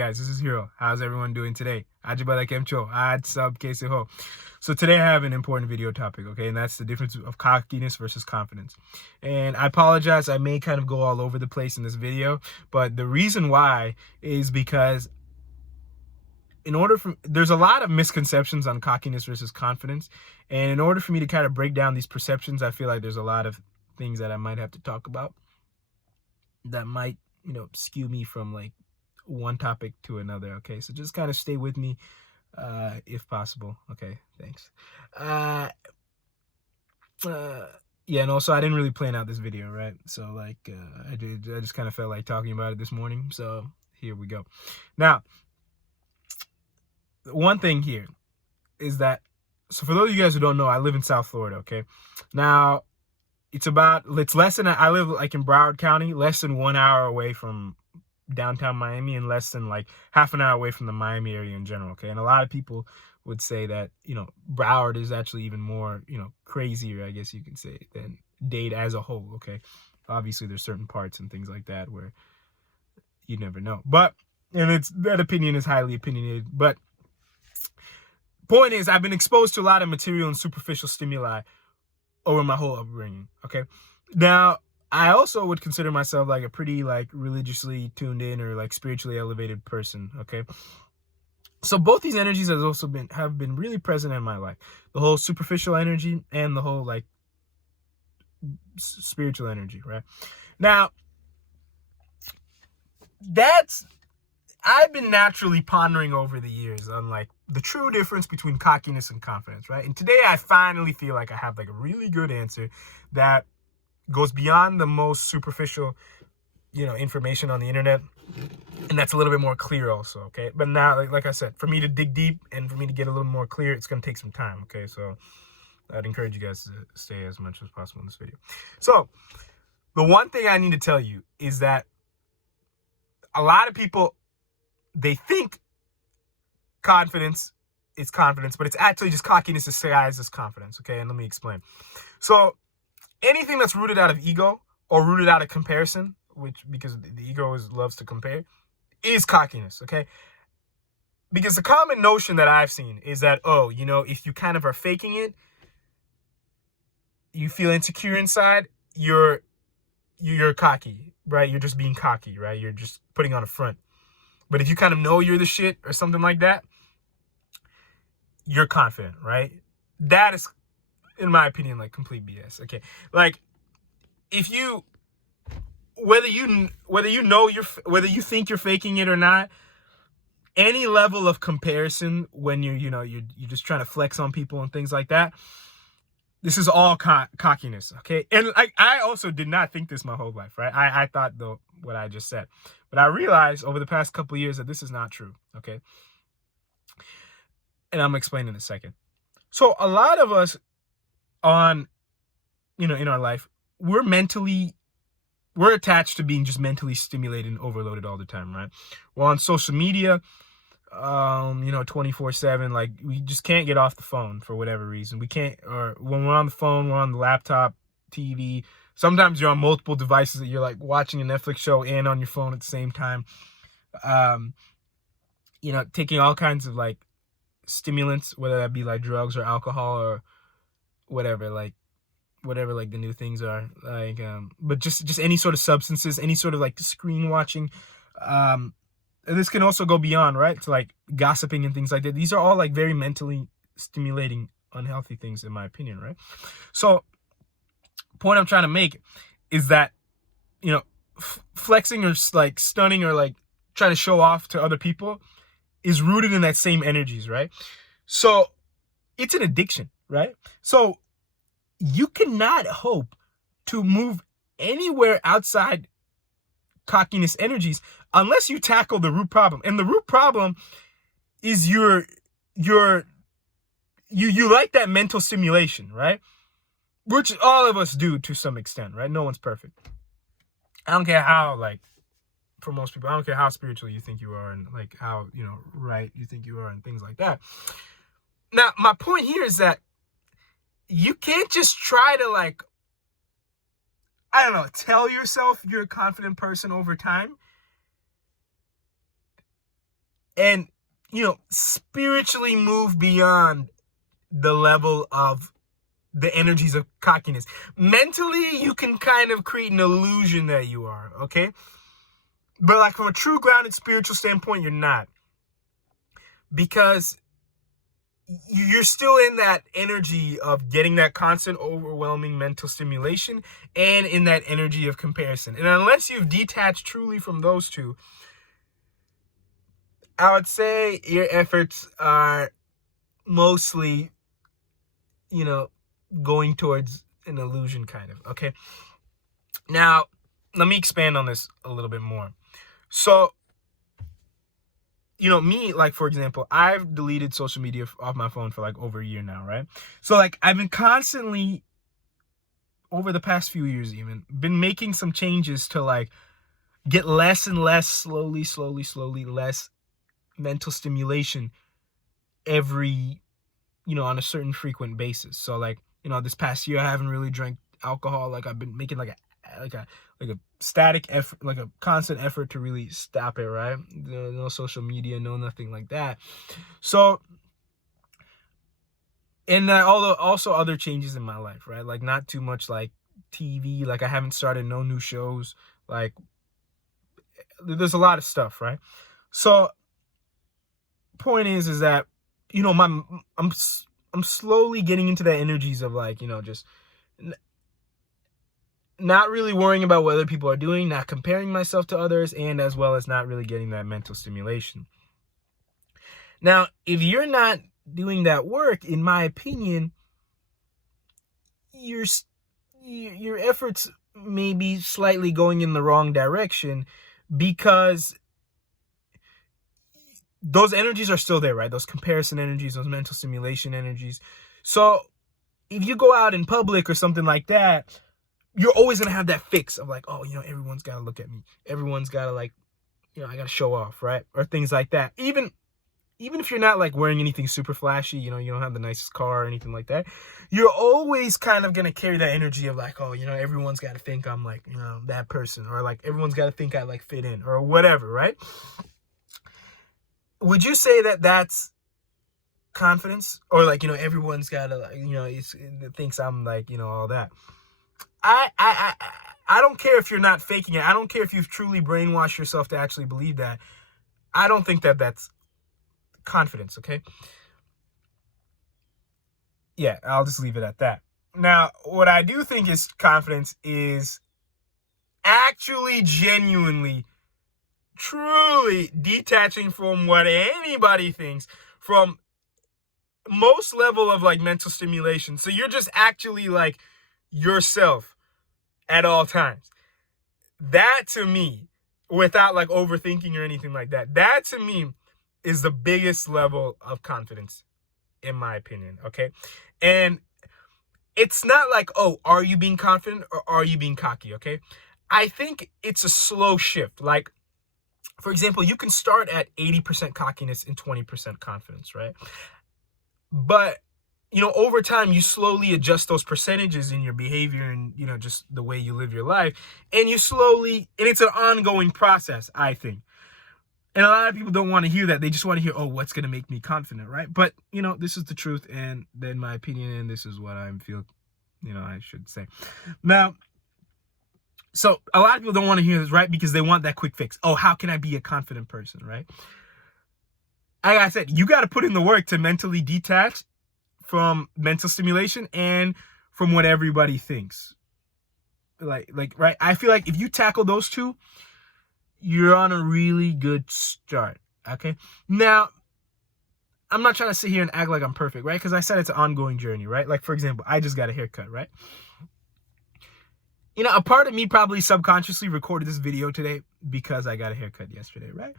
Guys, this is Hero. How's everyone doing today? Ajibala Kemcho, Ad Sub Ho. So today I have an important video topic, okay, and that's the difference of cockiness versus confidence. And I apologize, I may kind of go all over the place in this video, but the reason why is because there's a lot of misconceptions on cockiness versus confidence, and in order for me to kind of break down these perceptions, I feel like there's a lot of things that I might have to talk about that might, skew me from like one topic to another. Okay, so just kind of stay with me if possible. Okay, thanks. Yeah, and also I didn't really plan out this video, right? So like I just kind of felt like talking about it this morning, so here we go. Now, one thing here is that, so for those of you guys who don't know, I live in South Florida. Okay, now it's less than, I live like in Broward County, less than 1 hour away from downtown Miami and less than like half an hour away from the Miami area in general. Okay, and a lot of people would say that Broward is actually even more crazier, I guess you could say, than Dade as a whole. Okay, obviously there's certain parts and things like that where you never know, but that opinion is highly opinionated. But point is, I've been exposed to a lot of material and superficial stimuli over my whole upbringing. Okay, now I also would consider myself like a pretty like religiously tuned in or like spiritually elevated person. Okay, so both these energies have been really present in my life. The whole superficial energy and the whole like spiritual energy, right? Now, I've been naturally pondering over the years on like the true difference between cockiness and confidence, right? And today I finally feel like I have like a really good answer that goes beyond the most superficial, information on the internet, and that's a little bit more clear also. Okay, but now, like I said, for me to dig deep and for me to get a little more clear, it's going to take some time. Okay, so I'd encourage you guys to stay as much as possible in this video. So the one thing I need to tell you is that a lot of people, they think confidence is confidence, but it's actually just cockiness disguised as confidence. Okay, and let me explain. So anything that's rooted out of ego or rooted out of comparison, because the ego loves to compare, is cockiness. Okay, because the common notion that I've seen is that, if you kind of are faking it, you feel insecure inside, you're cocky, right? You're just being cocky, right? You're just putting on a front. But if you kind of know you're the shit or something like that, you're confident, right? That is, in my opinion, like complete BS. Okay, like whether you think you're faking it or not, any level of comparison when you're just trying to flex on people and things like that, this is all cockiness. Okay, and I also did not think this my whole life, right? I thought what I just said, but I realized over the past couple of years that this is not true. Okay, and I'm explaining in a second. So a lot of us in our life, we're attached to being just mentally stimulated and overloaded all the time, right? We're on social media, 24/7. Like, we just can't get off the phone for whatever reason. We can't, or when we're on the phone, we're on the laptop, TV. Sometimes you're on multiple devices that you're like watching a Netflix show and on your phone at the same time. Taking all kinds of like stimulants, whether that be like drugs or alcohol or whatever like the new things are, like but just any sort of substances, any sort of like screen watching, and this can also go beyond, right, to like gossiping and things like that. These are all like very mentally stimulating, unhealthy things, in my opinion, right? So point I'm trying to make is that flexing or like stunning or like trying to show off to other people is rooted in that same energies, right? So it's an addiction, right? So you cannot hope to move anywhere outside cockiness energies unless you tackle the root problem. And the root problem is you like that mental stimulation, right? Which all of us do to some extent, right? No one's perfect. I don't care how, like, for most people, I don't care how spiritual you think you are and like how, right you think you are and things like that. Now, my point here is that you can't just try to like, I don't know, tell yourself you're a confident person over time and, spiritually move beyond the level of the energies of cockiness. Mentally, you can kind of create an illusion that you are, okay? But like from a true grounded spiritual standpoint, you're not. Because you're still in that energy of getting that constant overwhelming mental stimulation and in that energy of comparison. And unless you've detached truly from those two, I would say your efforts are mostly, going towards an illusion kind of, okay? Now, let me expand on this a little bit more. So, me, like, for example, I've deleted social media off my phone for like over a year now, right? So like I've been constantly, over the past few years even, been making some changes to like get less and less, slowly less mental stimulation every, on a certain frequent basis. So like, this past year I haven't really drank alcohol. Like I've been making like a static effort, like a constant effort to really stop it, right? No social media, no nothing like that. So, and also other changes in my life, right? Like not too much like TV, like I haven't started no new shows, like there's a lot of stuff, right? So point is that, I'm slowly getting into the energies of like, just not really worrying about what other people are doing, not comparing myself to others, and as well as not really getting that mental stimulation. Now, if you're not doing that work, in my opinion, your efforts may be slightly going in the wrong direction, because those energies are still there, right? Those comparison energies, those mental stimulation energies. So if you go out in public or something like that, you're always going to have that fix of like, oh, everyone's got to look at me. Everyone's got to like, I got to show off, right? Or things like that. Even if you're not like wearing anything super flashy, you don't have the nicest car or anything like that, you're always kind of going to carry that energy of like, oh, everyone's got to think I'm like, that person, or like everyone's got to think I like fit in or whatever, right? Would you say that that's confidence? Or like, everyone's got to like, thinks I'm like, all that. I don't care if you're not faking it. I don't care if you've truly brainwashed yourself to actually believe that. I don't think that that's confidence, okay? Yeah, I'll just leave it at that. Now, what I do think is confidence is actually genuinely, truly detaching from what anybody thinks, from most level of like mental stimulation. So you're just actually like yourself at all times. That to me, without like overthinking or anything like that, that to me is the biggest level of confidence, in my opinion, okay? And it's not like, oh, are you being confident or are you being cocky, okay? I think it's a slow shift. Like, for example, you can start at 80% cockiness and 20% confidence, right? But over time, you slowly adjust those percentages in your behavior and, just the way you live your life. And and it's an ongoing process, I think. And a lot of people don't want to hear that. They just want to hear, oh, what's going to make me confident, right? But, this is the truth, and then my opinion, and this is what I feel, I should say. Now, so a lot of people don't want to hear this, right? Because they want that quick fix. Oh, how can I be a confident person, right? Like I said, you got to put in the work to mentally detach from mental stimulation and from what everybody thinks. Like, right? I feel like if you tackle those two, you're on a really good start, okay? Now, I'm not trying to sit here and act like I'm perfect, right? Because I said it's an ongoing journey, right? Like, for example, I just got a haircut, right? A part of me probably subconsciously recorded this video today because I got a haircut yesterday, right?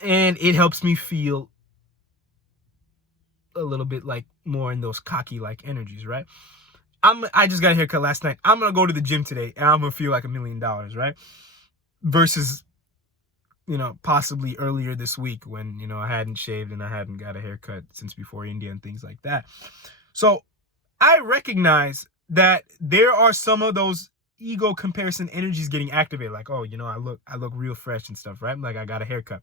And it helps me feel a little bit like more in those cocky like energies, right? I just got a haircut last night. I'm gonna go to the gym today and I'm gonna feel like $1 million, right? Versus, possibly earlier this week when, I hadn't shaved and I hadn't got a haircut since before India and things like that. So I recognize that there are some of those ego comparison energy is getting activated. Like, oh, I look real fresh and stuff, right? Like I got a haircut.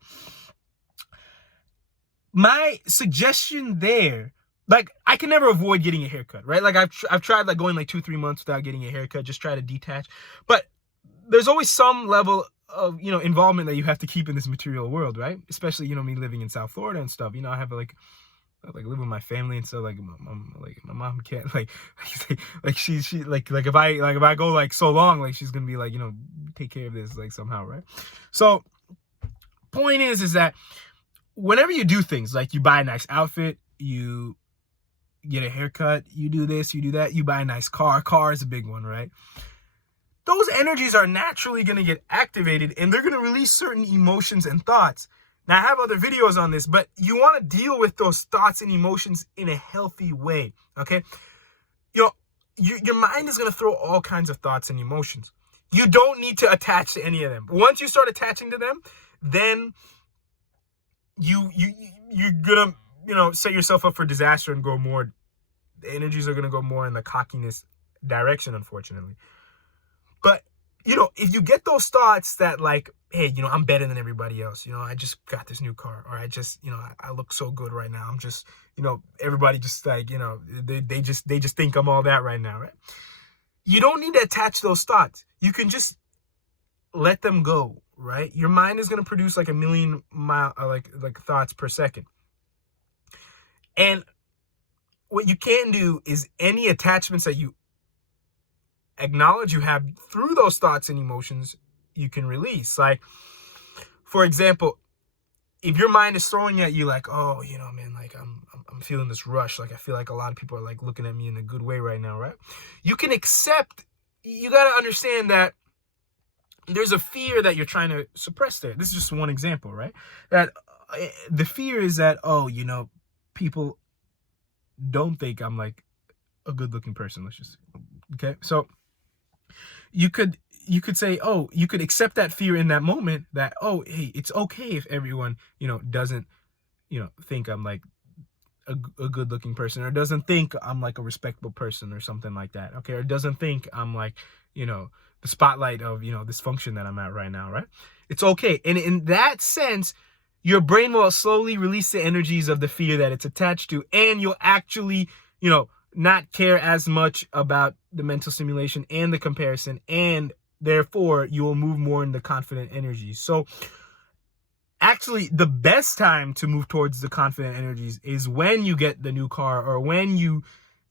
My suggestion there, like, I can never avoid getting a haircut, right? Like I've tried like going like 2-3 months without getting a haircut, just try to detach. But there's always some level of, involvement that you have to keep in this material world, right? Especially, me living in South Florida and stuff. I have I live with my family and stuff. Like my mom can't she if I go like so long, like she's gonna be like, take care of this like somehow, right? So point is that whenever you do things like you buy a nice outfit, you get a haircut, you do this, you do that, you buy a nice car is a big one, right? Those energies are naturally going to get activated and they're going to release certain emotions and thoughts. Now, I have other videos on this, but you want to deal with those thoughts and emotions in a healthy way, okay? Your mind is going to throw all kinds of thoughts and emotions. You don't need to attach to any of them. Once you start attaching to them, then you're going to, set yourself up for disaster and go more, the energies are going to go more in the cockiness direction, unfortunately. But, if you get those thoughts that like, hey, I'm better than everybody else. I just got this new car, or I just, I look so good right now. I'm just, everybody just like, they just think I'm all that right now, right? You don't need to attach those thoughts. You can just let them go, right? Your mind is going to produce like 1,000,000 like thoughts per second. And what you can do is any attachments that you acknowledge you have through those thoughts and emotions, you can release. Like, for example, if your mind is throwing at you like, oh, man, like I'm feeling this rush. Like I feel like a lot of people are like looking at me in a good way right now, right? You can accept, you got to understand that there's a fear that you're trying to suppress there. This is just one example, right? That the fear is that, oh, people don't think I'm like a good looking person. Let's just, okay. So you could say, oh, you could accept that fear in that moment that, oh, hey, it's okay if everyone, doesn't, think I'm like a good looking person, or doesn't think I'm like a respectable person or something like that. Okay. Or doesn't think I'm like, the spotlight of, this function that I'm at right now. Right. It's okay. And in that sense, your brain will slowly release the energies of the fear that it's attached to, and you'll actually, not care as much about the mental stimulation and the comparison, and therefore you will move more in the confident energies. So actually the best time to move towards the confident energies is when you get the new car, or when you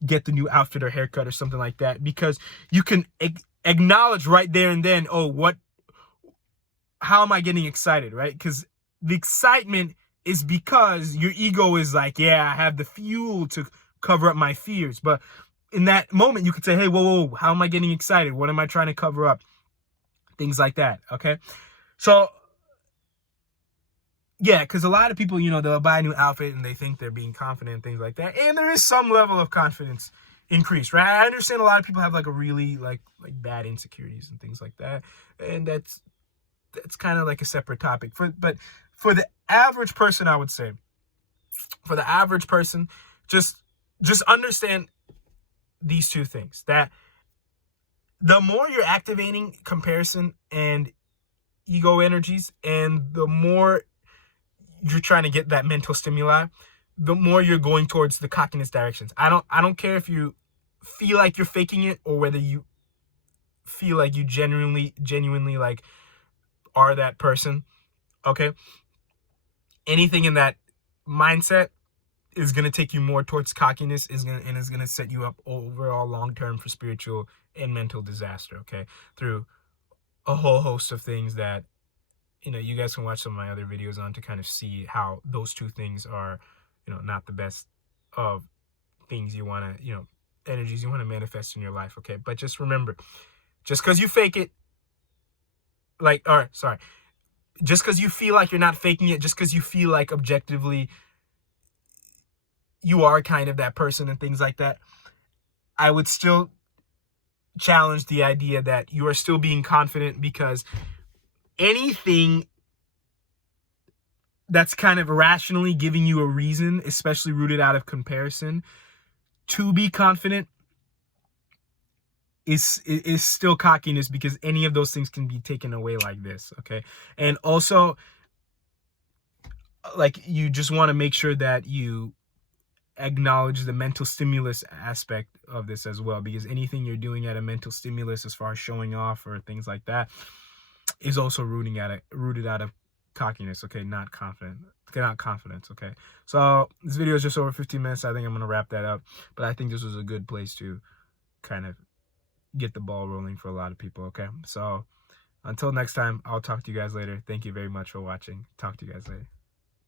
get the new outfit or haircut or something like that, because you can acknowledge right there and then, oh, how am I getting excited, right? Because the excitement is because your ego is like, yeah, I have the fuel to cover up my fears. But in that moment, you could say, hey, whoa, how am I getting excited? What am I trying to cover up? Things like that, okay? So, yeah, because a lot of people, they'll buy a new outfit and they think they're being confident and things like that. And there is some level of confidence increase, right? I understand a lot of people have like a really like bad insecurities and things like that. And that's kind of like a separate topic. But for the average person, I would say, for the average person, just understand these two things, that the more you're activating comparison and ego energies, and the more you're trying to get that mental stimuli, the more you're going towards the cockiness directions. I don't care if you feel like you're faking it, or whether you feel like you genuinely like are that person. Okay. Anything in that mindset is going to take you more towards cockiness, is going to set you up overall long-term for spiritual and mental disaster. Okay. Through a whole host of things that, you guys can watch some of my other videos on to kind of see how those two things are, not the best of things you want to, energies you want to manifest in your life. Okay. But just remember, just because you fake it, just because you feel like you're not faking it, just because you feel like objectively you are kind of that person and things like that, I would still challenge the idea that you are still being confident, because anything that's kind of rationally giving you a reason, especially rooted out of comparison, to be confident, is still cockiness, because any of those things can be taken away like this, okay? And also, like, you just want to make sure that you acknowledge the mental stimulus aspect of this as well, because anything you're doing at a mental stimulus as far as showing off or things like that is also rooted out of cockiness, okay? Not confidence, okay? So this video is just over 15 minutes. I think I'm gonna wrap that up, but I think this was a good place to kind of get the ball rolling for a lot of people, okay? So until next time, I'll talk to you guys later. Thank you very much for watching. Talk to you guys later.